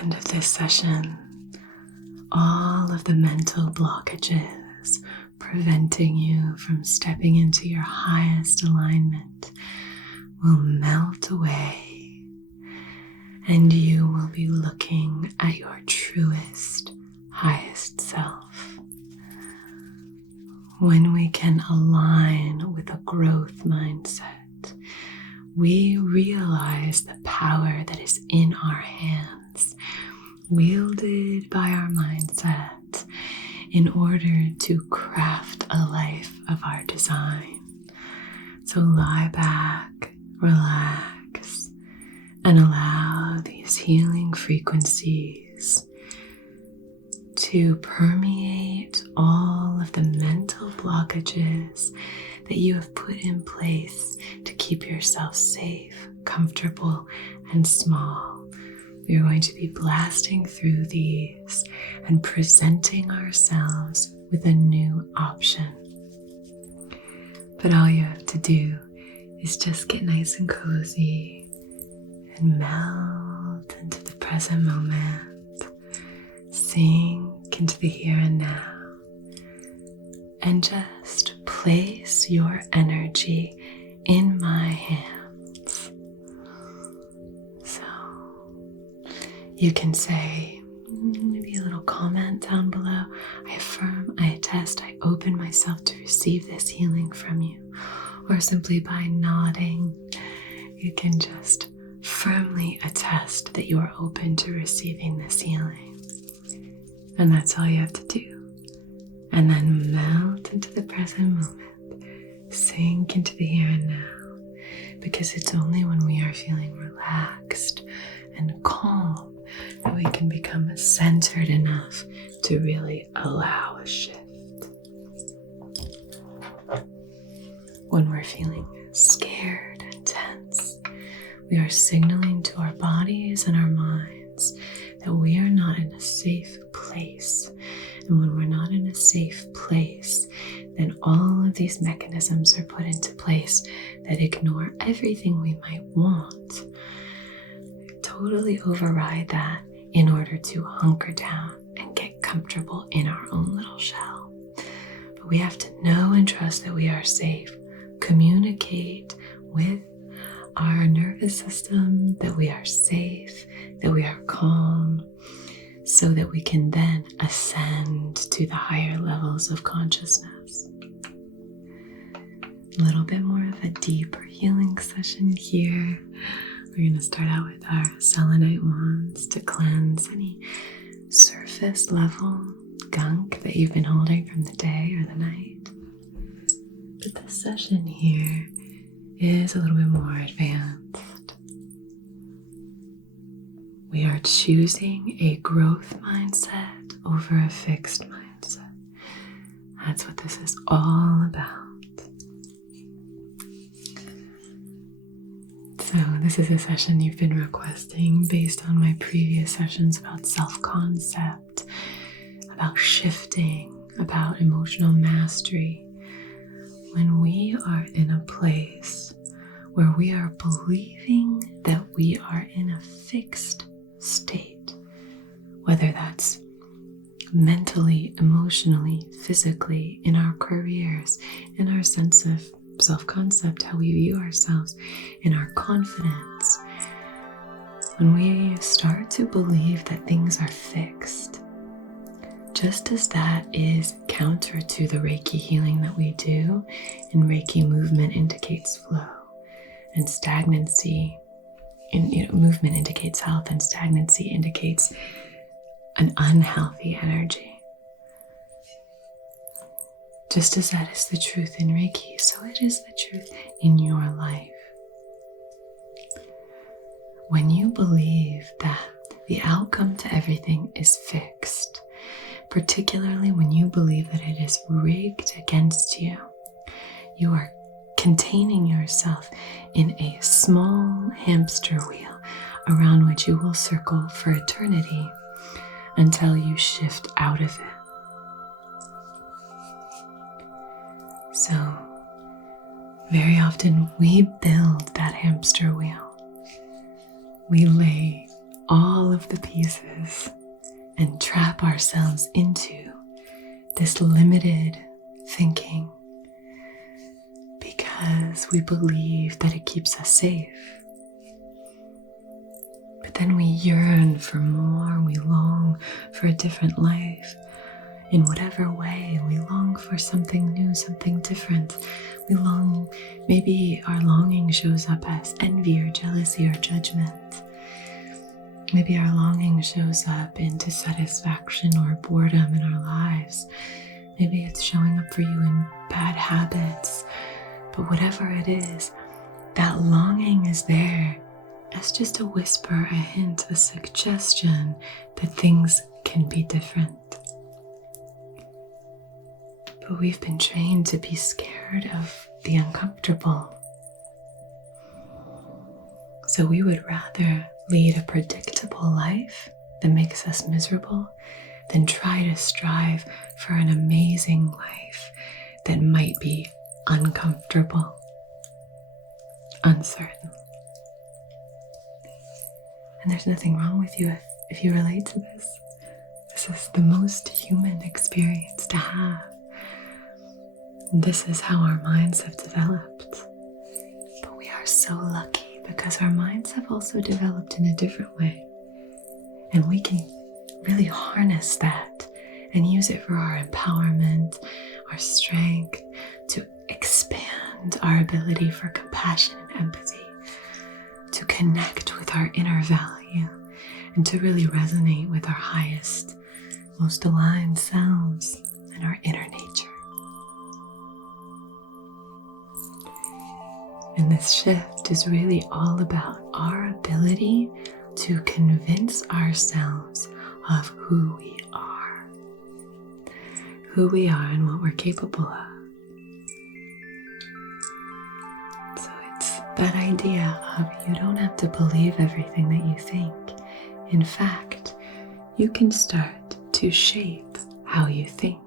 end of this session, all of the mental blockages preventing you from stepping into your highest alignment will melt away, and you will be looking at your truest, highest self. When we can align with a growth mindset, we realize the power that is in our hands, wielded by our mindset, in order to craft a life of our design. So lie back, relax, and allow these healing frequencies to permeate all of the mental blockages that you have put in place to keep yourself safe, comfortable, and small. We are going to be blasting through these and presenting ourselves with a new option. But all you have to do is just get nice and cozy and melt into the present moment. Sink into the here and now. And just place your energy in my hands. So you can say maybe a little comment down below. I affirm, I attest, I open myself to receive this healing from you. Or simply by nodding, you can just firmly attest that you are open to receiving this healing. And that's all you have to do. And then melt into the present moment. Sink into the here and now. Because it's only when we are feeling relaxed and calm that we can become centered enough to really allow a shift. When we're feeling scared and tense, we are signaling to our bodies and our minds that we are not in a safe place. And when we're not in a safe place, then all of these mechanisms are put into place that ignore everything we might want. Totally override that in order to hunker down and get comfortable in our own little shell. But we have to know and trust that we are safe. Communicate with our nervous system that we are safe, that we are calm, so that we can then ascend to the higher levels of consciousness. A little bit more of a deeper healing session here. We're going to start out with our selenite wands to cleanse any surface level gunk that you've been holding from the day or the night. But this session here is a little bit more advanced. We are choosing a growth mindset over a fixed mindset. That's what this is all about. So this is a session you've been requesting based on my previous sessions about self-concept, about shifting, about emotional mastery. When we are in a place where we are believing that we are in a fixed state, whether that's mentally, emotionally, physically, in our careers, in our sense of self-concept, how we view ourselves, in our confidence, when we start to believe that things are fixed, just as that is counter to the Reiki healing that we do, and Reiki movement indicates flow, and stagnancy, movement indicates health, and stagnancy indicates an unhealthy energy. Just as that is the truth in Reiki, so it is the truth in your life. When you believe that the outcome to everything is fixed, particularly when you believe that it is rigged against you, you are containing yourself in a small hamster wheel around which you will circle for eternity until you shift out of it. So, very often we build that hamster wheel. We lay all of the pieces and trap ourselves into this limited thinking because we believe that it keeps us safe. But then we yearn for more, we long for a different life. In whatever way, we long for something new, something different. We long, maybe our longing shows up as envy or jealousy or judgment. Maybe our longing shows up in dissatisfaction or boredom in our lives. Maybe it's showing up for you in bad habits. But whatever it is, that longing is there as just a whisper, a hint, a suggestion that things can be different. But we've been trained to be scared of the uncomfortable. So we would rather lead a predictable life that makes us miserable than try to strive for an amazing life that might be uncomfortable, uncertain. And there's nothing wrong with you if you relate to this. This is the most human experience to have. This is how our minds have developed. But we are so lucky because our minds have also developed in a different way. And we can really harness that and use it for our empowerment, our strength, to expand our ability for compassion and empathy, to connect with our inner value, and to really resonate with our highest, most aligned selves and our inner nature. And this shift is really all about our ability to convince ourselves of who we are and what we're capable of. So it's that idea of you don't have to believe everything that you think. In fact, you can start to shape how you think.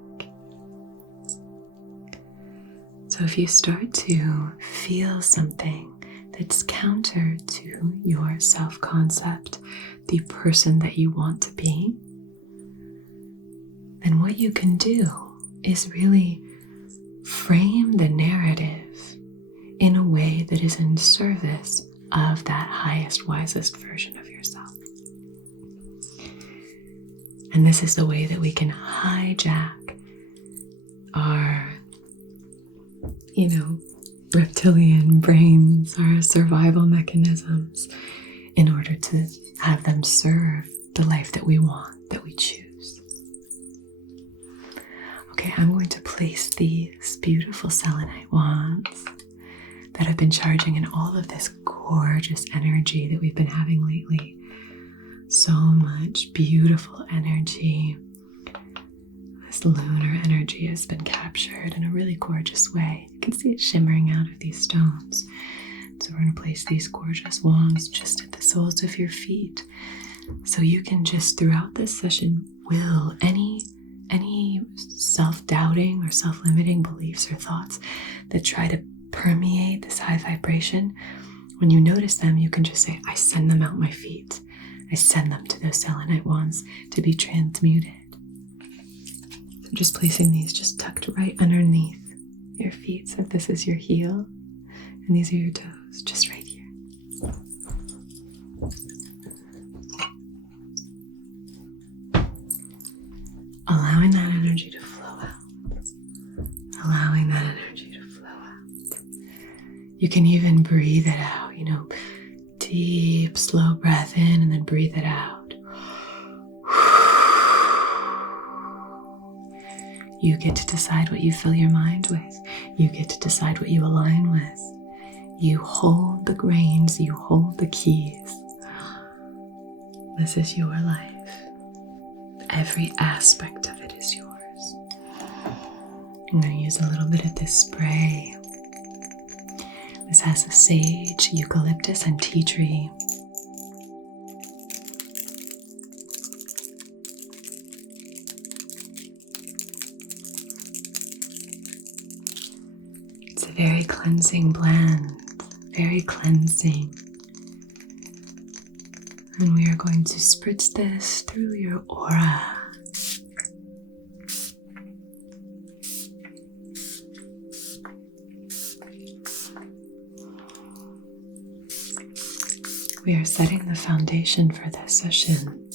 So if you start to feel something that's counter to your self-concept, the person that you want to be, then what you can do is really frame the narrative in a way that is in service of that highest, wisest version of yourself. And this is the way that we can hijack our reptilian brains, our survival mechanisms, in order to have them serve the life that we want, that we choose. Okay, I'm going to place these beautiful selenite wands that have been charging in all of this gorgeous energy that we've been having lately. So much beautiful energy. This lunar energy has been captured in a really gorgeous way. You can see it shimmering out of these stones. So we're going to place these gorgeous wands just at the soles of your feet. So you can just, throughout this session, will any self-doubting or self-limiting beliefs or thoughts that try to permeate this high vibration, when you notice them, you can just say, I send them out my feet. I send them to those selenite wands to be transmuted. I'm just placing these just tucked right underneath your feet. So if this is your heel and these are your toes, just right here. Allowing that energy to flow out. Allowing that energy to flow out. You can even breathe it out, deep, slow breath in and then breathe it out. You get to decide what you fill your mind with. You get to decide what you align with. You hold the reins, you hold the keys. This is your life. Every aspect of it is yours. I'm going to use a little bit of this spray. This has a sage, eucalyptus, and tea tree. It's a very cleansing blend, very cleansing. And we are going to spritz this through your aura. We are setting the foundation for this session.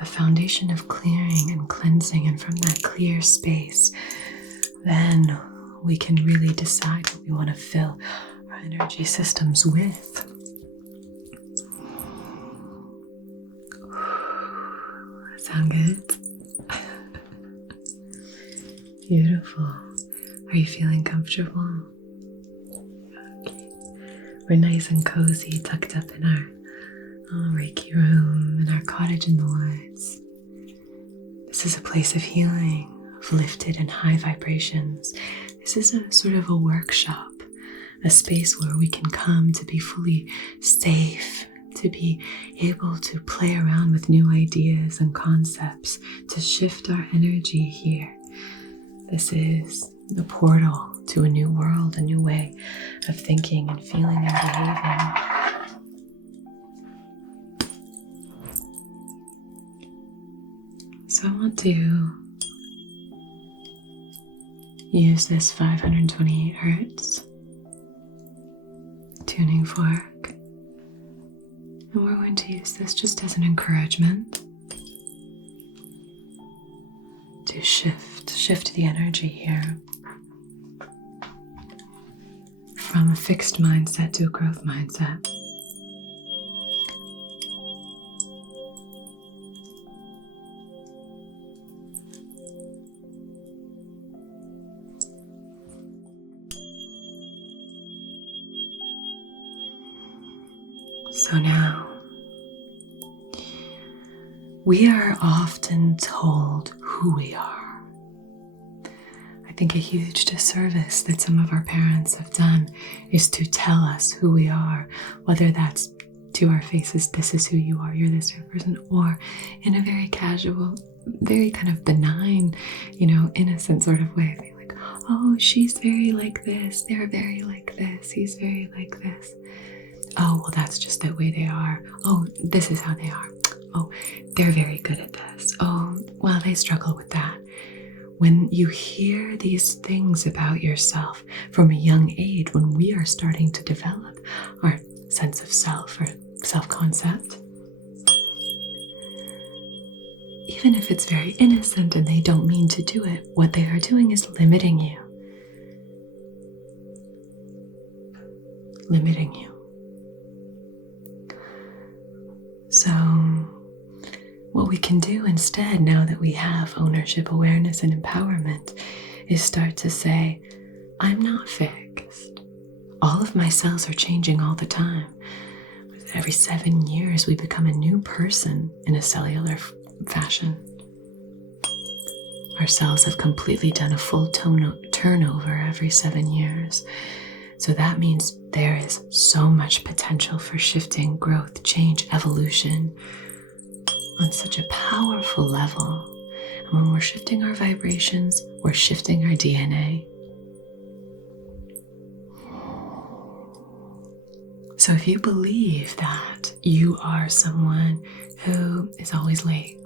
A foundation of clearing and cleansing, and from that clear space, then we can really decide what we want to fill our energy systems with. Sound good? Beautiful. Are you feeling comfortable? Okay. We're nice and cozy, tucked up in our Reiki room, in our cottage in the woods. This is a place of healing, of lifted and high vibrations. This is a sort of a workshop, a space where we can come to be fully safe, to be able to play around with new ideas and concepts, to shift our energy here. This is the portal to a new world, a new way of thinking and feeling and behaving. So I want to use this 528 hertz tuning fork, and we're going to use this just as an encouragement to shift the energy here from a fixed mindset to a growth mindset. So now, we are often told who we are. I think a huge disservice that some of our parents have done is to tell us who we are, whether that's to our faces, this is who you are, you're this sort of person, or in a very casual, very kind of benign, innocent sort of way. They're like, oh, she's very like this, they're very like this, he's very like this. Oh, well, that's just the way they are. Oh, this is how they are. Oh, they're very good at this. Oh, well, they struggle with that. When you hear these things about yourself from a young age, when we are starting to develop our sense of self or self-concept, even if it's very innocent and they don't mean to do it, what they are doing is limiting you. Limiting you. So what we can do instead, now that we have ownership, awareness, and empowerment, is start to say, I'm not fixed. All of my cells are changing all the time. Every 7 years, we become a new person in a cellular fashion. Our cells have completely done a full turnover every 7 years. So that means there is so much potential for shifting, growth, change, evolution on such a powerful level. And when we're shifting our vibrations, we're shifting our DNA. So if you believe that you are someone who is always late,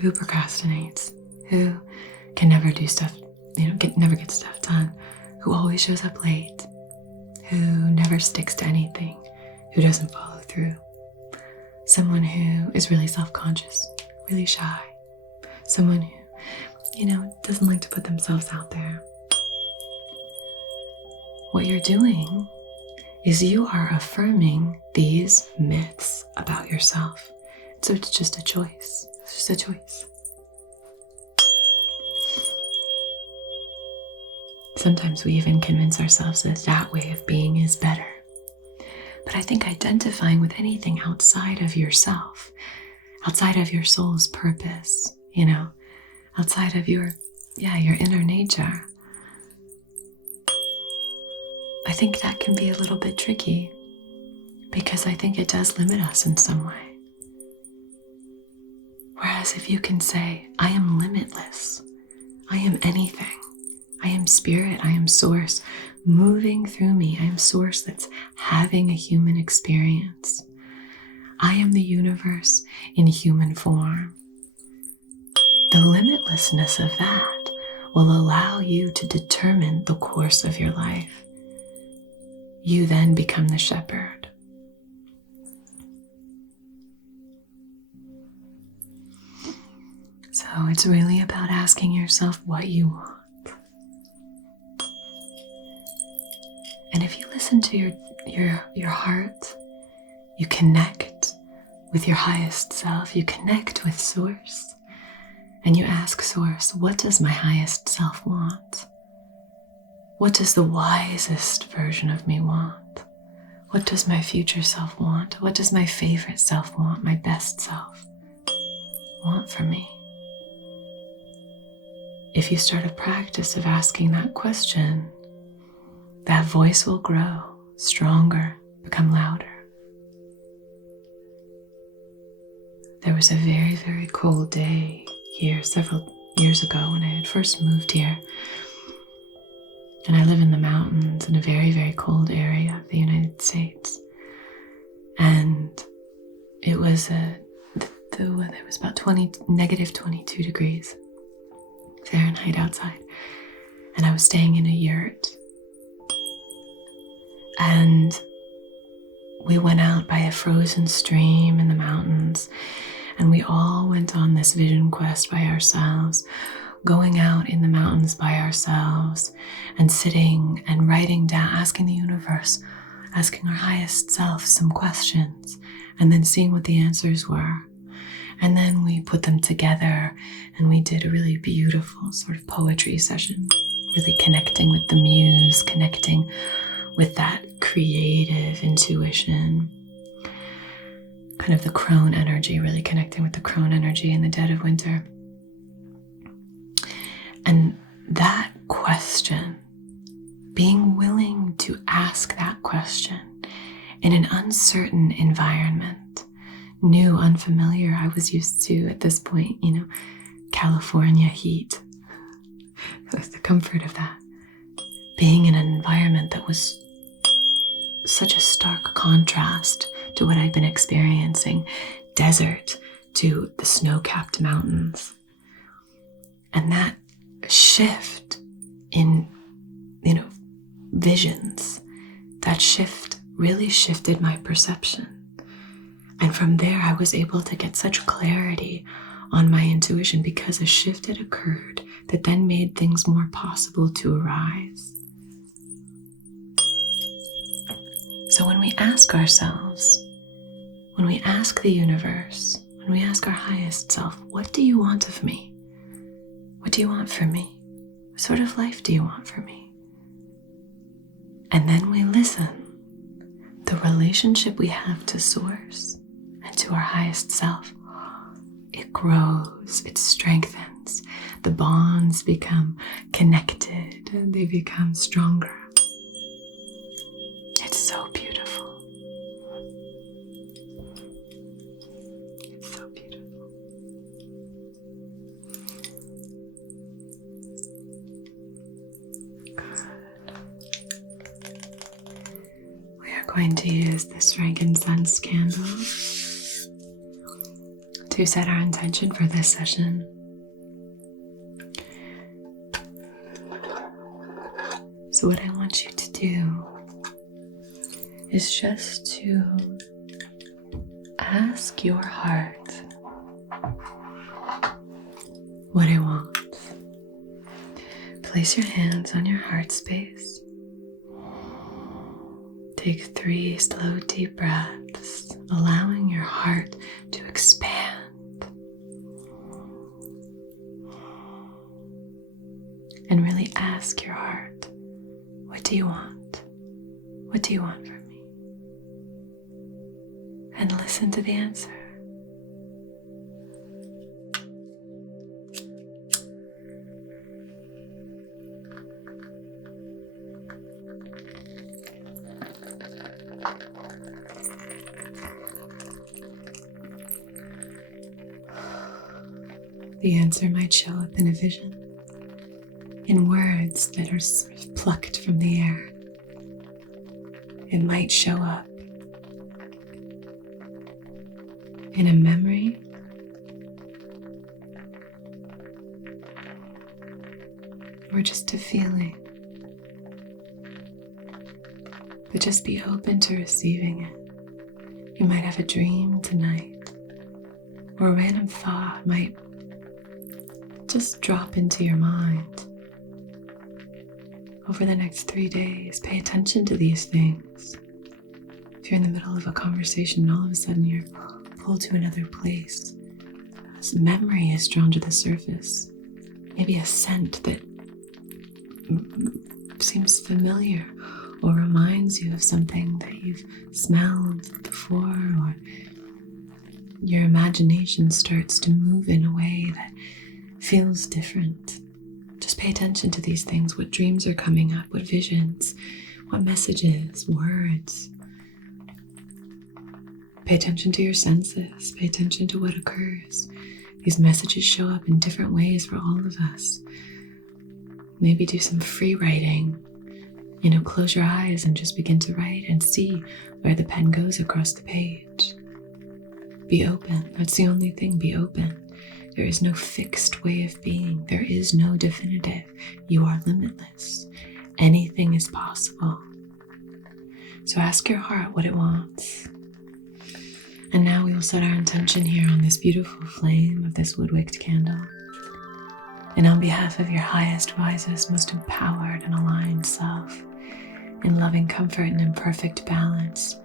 who procrastinates, who can never do stuff, never gets stuff done, who always shows up late, who never sticks to anything, who doesn't follow through, someone who is really self-conscious, really shy, someone who, doesn't like to put themselves out there. What you're doing is you are affirming these myths about yourself. So it's just a choice. It's just a choice. Sometimes we even convince ourselves that that way of being is better. But I think identifying with anything outside of yourself, outside of your soul's purpose, outside of your inner nature, I think that can be a little bit tricky, because I think it does limit us in some way. Whereas if you can say, I am limitless, I am anything, I am spirit, I am source moving through me, I am source that's having a human experience, I am the universe in human form. The limitlessness of that will allow you to determine the course of your life. You then become the shepherd. So it's really about asking yourself what you want. And if you listen to your heart, you connect with your highest self, you connect with Source, and you ask Source, what does my highest self want? What does the wisest version of me want? What does my future self want? What does my favorite self want, my best self want for me? If you start a practice of asking that question, that voice will grow stronger, become louder. There was a very, very cold day here several years ago when I had first moved here. And I live in the mountains in a very, very cold area of the United States. And it was the weather was about negative 22 degrees Fahrenheit outside. And I was staying in a yurt. And we went out by a frozen stream in the mountains, and we all went on this vision quest by ourselves, going out in the mountains by ourselves and sitting and writing down, asking the universe, asking our highest self some questions, and then seeing what the answers were. And then we put them together and we did a really beautiful sort of poetry session, really connecting with the muse, connecting with that creative intuition, kind of the crone energy, really connecting with the crone energy in the dead of winter. And that question, being willing to ask that question in an uncertain environment, new, unfamiliar. I was used to, at this point, California heat. It was the comfort of that. Being in an environment that was such a stark contrast to what I'd been experiencing, desert to the snow-capped mountains. And that shift in, visions, that shift really shifted my perception. And from there, I was able to get such clarity on my intuition because a shift had occurred that then made things more possible to arise. So when we ask ourselves, when we ask the universe, when we ask our highest self, what do you want of me? What do you want for me? What sort of life do you want for me? And then we listen. The relationship we have to Source and to our highest self, it grows, it strengthens. The bonds become connected and they become stronger. It's so beautiful. It's so beautiful. Good. We are going to use this frankincense candle to set our intention for this session. So what I want you to do is just to ask your heart what it wants. Place your hands on your heart space. Take 3 slow, deep breaths, allowing your heart to expand. And really ask your heart, what do you want? What do you want from me? And listen to the answer. The answer might show up in a vision, in words that are sort of plucked from the air. It might show up in a memory, or just a feeling. But just be open to receiving it. You might have a dream tonight, or a random thought might just drop into your mind. Over the next 3 days, pay attention to these things. If you're in the middle of a conversation and all of a sudden you're pulled to another place, this memory is drawn to the surface. Maybe a scent that seems familiar or reminds you of something that you've smelled before, or your imagination starts to move in a way that feels different. Just pay attention to these things. What dreams are coming up? What visions? What messages? Words? Pay attention to your senses. Pay attention to what occurs. These messages show up in different ways for all of us. Maybe do some free writing. Close your eyes and just begin to write and see where the pen goes across the page. Be open. That's the only thing. Be open. There is no fixed way of being. There is no definitive. You are limitless. Anything is possible. So ask your heart what it wants. And now we will set our intention here on this beautiful flame of this wood-wicked candle. And on behalf of your highest, wisest, most empowered and aligned self, in loving comfort and in perfect balance,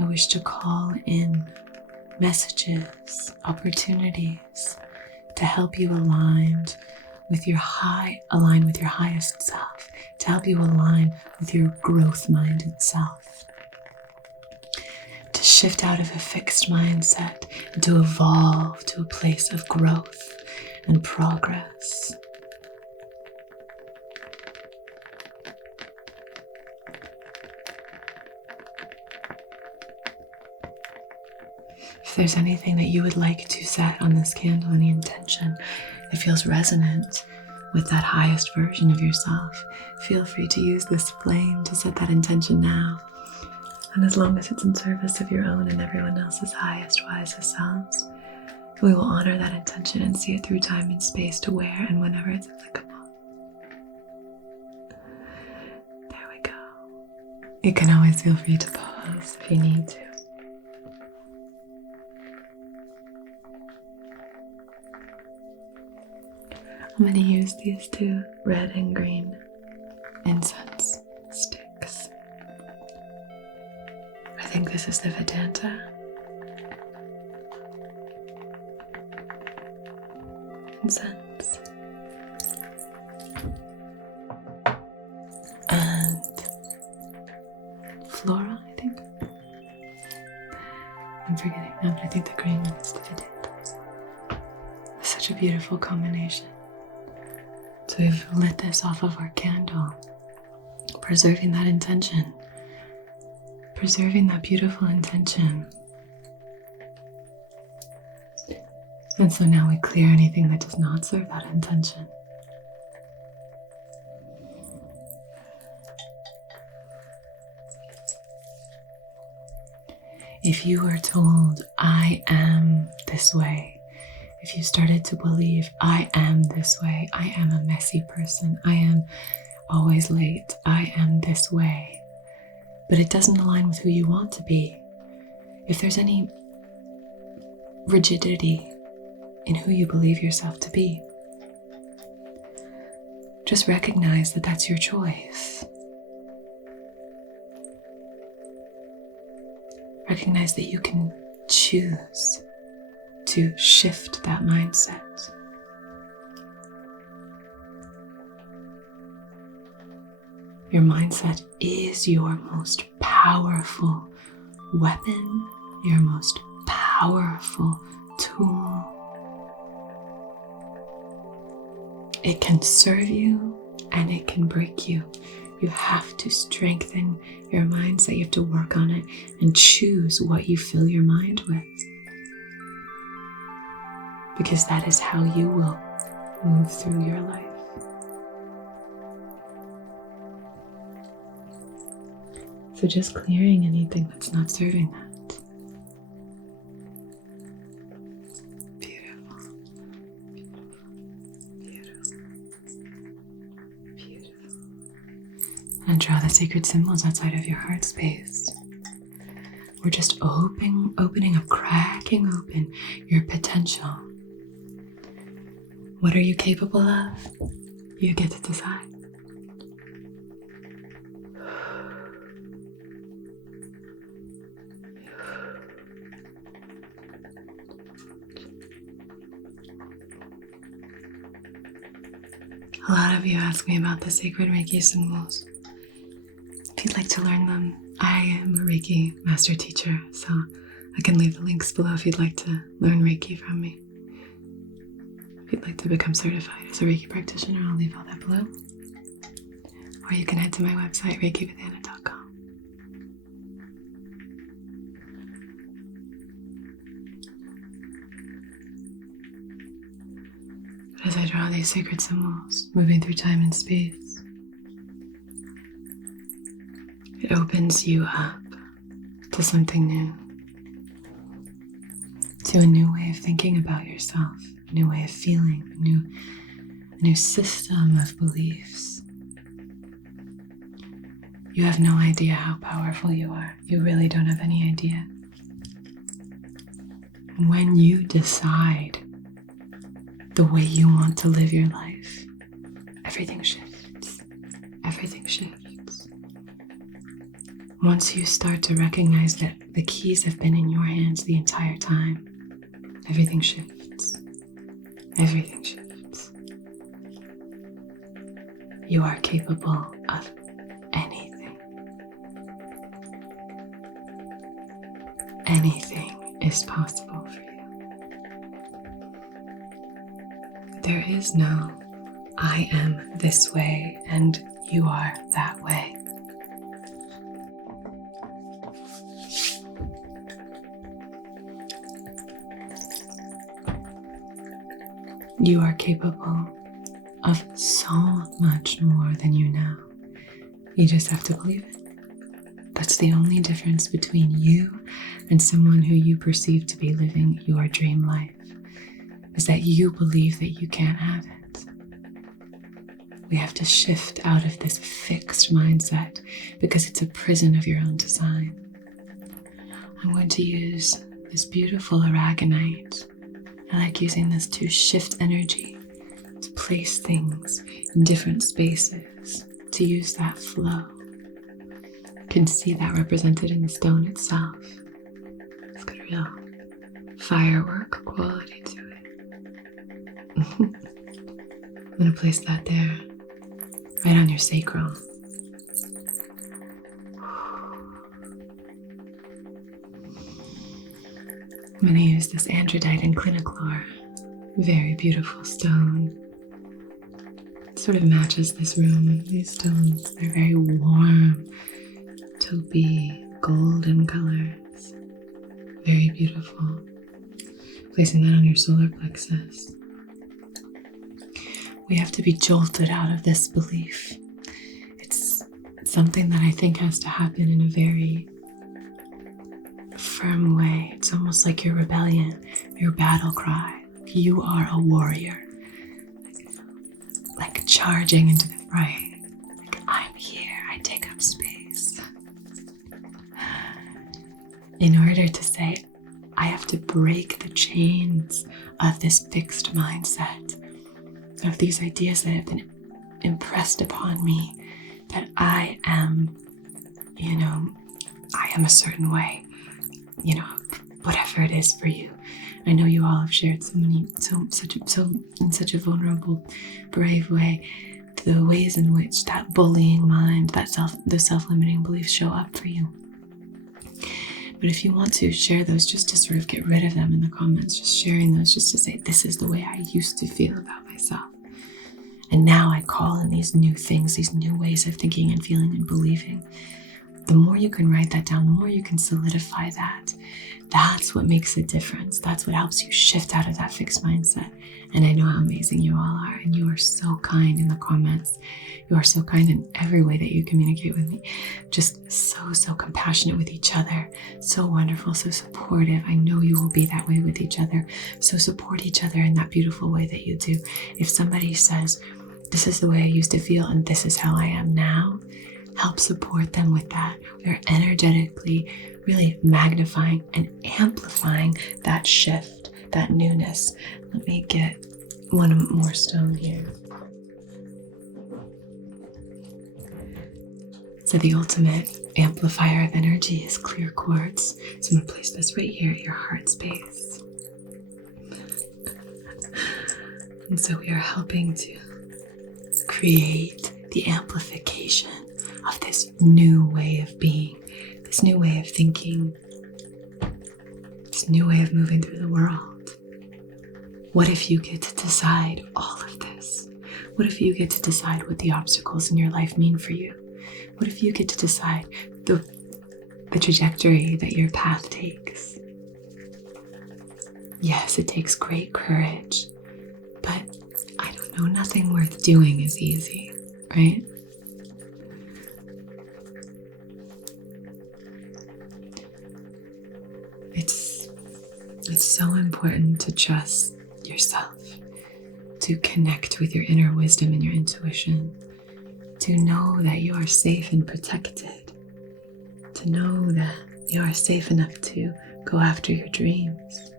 I wish to call in messages, opportunities to help you align with your highest self, to help you align with your growth-minded self, to shift out of a fixed mindset and to evolve to a place of growth and progress. If there's anything that you would like to set on this candle, any intention that feels resonant with that highest version of yourself, feel free to use this flame to set that intention now. And as long as it's in service of your own and everyone else's highest, wisest selves, we will honor that intention and see it through time and space to where and whenever it's applicable. There we go. You can always feel free to pause if you need to. I'm going to use these two red and green incense sticks. I think this is the Vedanta. Incense. And Flora, I think. I'm forgetting now, but I think the green one is the Vedanta. It's such a beautiful combination. So we've lit this off of our candle, preserving that intention, preserving that beautiful intention. And so now we clear anything that does not serve that intention. If you were told, I am this way, if you started to believe, I am this way, I am a messy person, I am always late, I am this way, but it doesn't align with who you want to be, if there's any rigidity in who you believe yourself to be, just recognize that that's your choice. Recognize that you can choose to shift that mindset. Your mindset is your most powerful weapon, your most powerful tool. It can serve you and it can break you. You have to strengthen your mindset. You have to work on it and choose what you fill your mind with. Because that is how you will move through your life. So just clearing anything that's not serving that. And draw the sacred symbols outside of your heart space. We're just opening up, cracking open your potential. What are you capable of? You get to decide. A lot of you ask me about the sacred Reiki symbols. If you'd like to learn them, I am a Reiki master teacher, so I can leave the links below if you'd like to learn Reiki from me. If you'd like to become certified as a Reiki practitioner, I'll leave all that below. Or you can head to my website, reikivithana.com. As I draw these sacred symbols, moving through time and space, it opens you up to something new, to a new way of thinking about yourself, a new way of feeling, a new system of beliefs. You have no idea how powerful you are. You really don't have any idea. When you decide the way you want to live your life, everything shifts. Everything shifts. Once you start to recognize that the keys have been in your hands the entire time, everything shifts. Everything shifts. You are capable of anything. Anything is possible for you. There is no I am this way and you are that way. You are capable of so much more than you know. You just have to believe it. That's the only difference between you and someone who you perceive to be living your dream life, is that you believe that you can't have it. We have to shift out of this fixed mindset because it's a prison of your own design. I'm going to use this beautiful aragonite. I like using this to shift energy, to place things in different spaces, to use that flow. You can see that represented in the stone itself. It's got a real firework quality to it. I'm going to place that there, right on your sacral. I'm going to use this androdite and cliniclor, very beautiful stone. It sort of matches this room. These stones, they're very warm, taupey, golden colors. Very beautiful. Placing that on your solar plexus. We have to be jolted out of this belief. It's something that I think has to happen in a very firm way. It's almost like your rebellion, your battle cry. You are a warrior, like charging into the fray. Like, I'm here, I take up space. In order to say, I have to break the chains of this fixed mindset, of these ideas that have been impressed upon me, that I am, I am a certain way. Whatever it is for you. I know you all have shared in such a vulnerable, brave way, the ways in which that bullying mind, those self-limiting beliefs show up for you. But if you want to share those, just to sort of get rid of them in the comments, just sharing those, just to say, this is the way I used to feel about myself. And now I call in these new things, these new ways of thinking and feeling and believing. The more you can write that down, the more you can solidify that. That's what makes a difference. That's what helps you shift out of that fixed mindset. And I know how amazing you all are. And you are so kind in the comments. You are so kind in every way that you communicate with me. Just so compassionate with each other. So wonderful, so supportive. I know you will be that way with each other. So support each other in that beautiful way that you do. If somebody says, this is the way I used to feel and this is how I am now, help support them with that. We're energetically really magnifying and amplifying that shift, that newness. Let me get one more stone here. So the ultimate amplifier of energy is clear quartz. So I'm going to place this right here at your heart space. And so we are helping to create the amplification of this new way of being, this new way of thinking, this new way of moving through the world. What if you get to decide all of this? What if you get to decide what the obstacles in your life mean for you? What if you get to decide the trajectory that your path takes? Yes, it takes great courage, but I don't know, nothing worth doing is easy, right? It's so important to trust yourself, to connect with your inner wisdom and your intuition, to know that you are safe and protected, to know that you are safe enough to go after your dreams.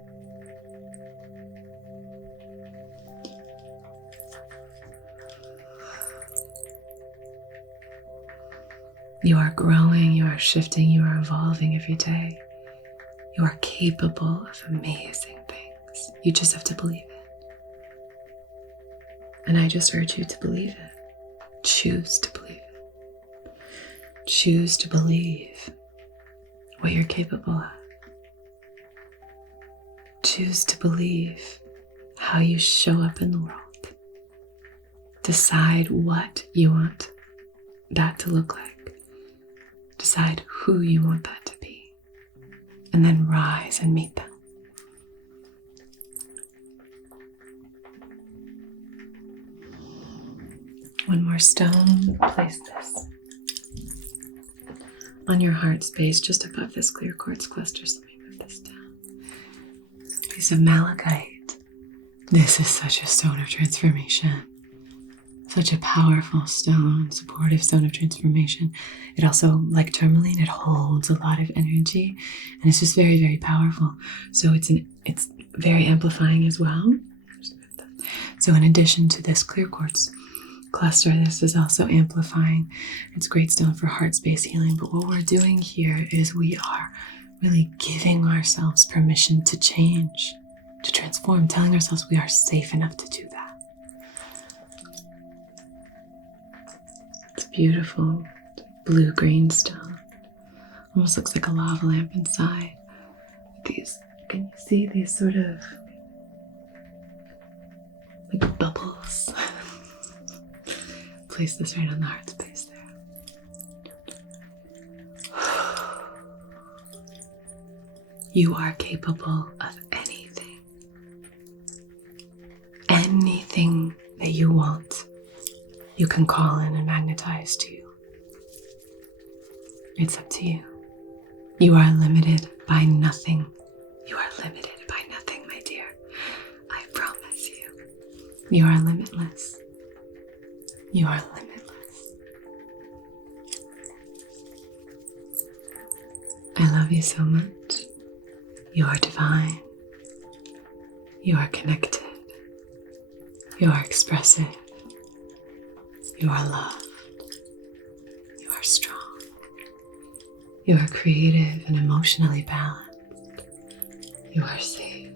You are growing, you are shifting, you are evolving every day. You are capable of amazing things. You just have to believe it. And I just urge you to believe it. Choose to believe it. Choose to believe what you're capable of. Choose to believe how you show up in the world. Decide what you want that to look like. Decide who you want that to be. And then rise and meet them. One more stone. Place this on your heart space just above this clear quartz cluster. So let me move this down. Piece of malachite. This is such a stone of transformation. Such a powerful stone, supportive stone of transformation. It also, like tourmaline, it holds a lot of energy, and it's just very, very powerful. So it's very amplifying as well. So in addition to this clear quartz cluster, this is also amplifying. It's a great stone for heart space healing. But what we're doing here is we are really giving ourselves permission to change, to transform, telling ourselves we are safe enough to do that. It's beautiful, blue-green stone. Almost looks like a lava lamp inside. These, can you see these sort of like bubbles? Place this right on the heart space there. You are capable of anything. Anything that you want, you can call in and magnetize to you. It's up to you. You are limited by nothing. You are limited by nothing, my dear. I promise you. You are limitless. You are limitless. I love you so much. You are divine. You are connected. You are expressive. You are loved. You are strong. You are creative and emotionally balanced. You are safe.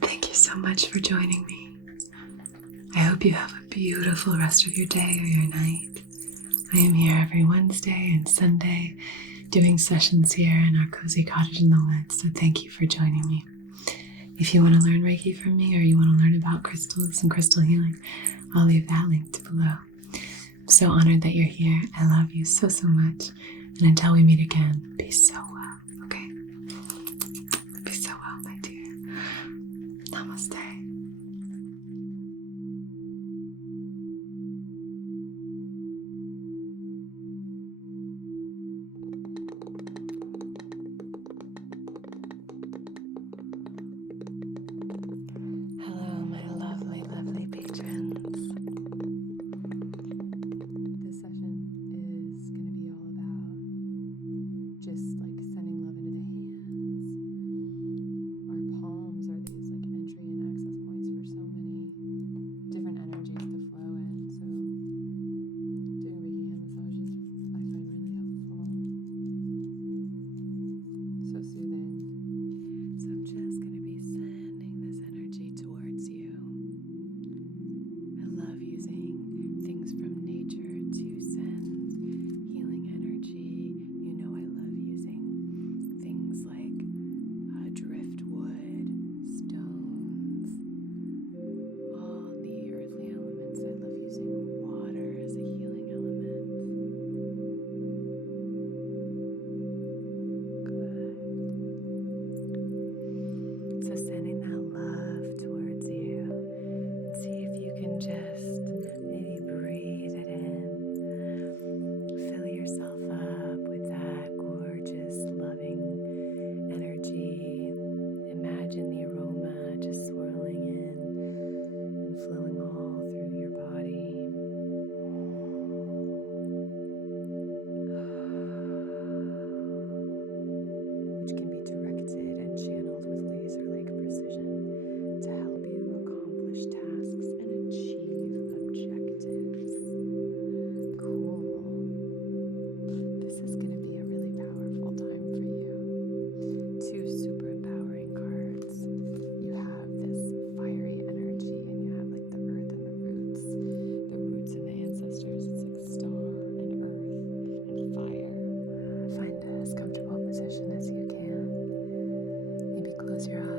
Thank you so much for joining me. I hope you have a beautiful rest of your day or your night. I am here every Wednesday and Sunday doing sessions here in our cozy cottage in the woods, so thank you for joining me. If you want to learn Reiki from me or you want to learn about crystals and crystal healing, I'll leave that linked below. I'm so honored that you're here. I love you so, so much. And until we meet again, be so well, okay? Be so well, my dear. Namaste. Hello, my lovely, lovely patrons. close your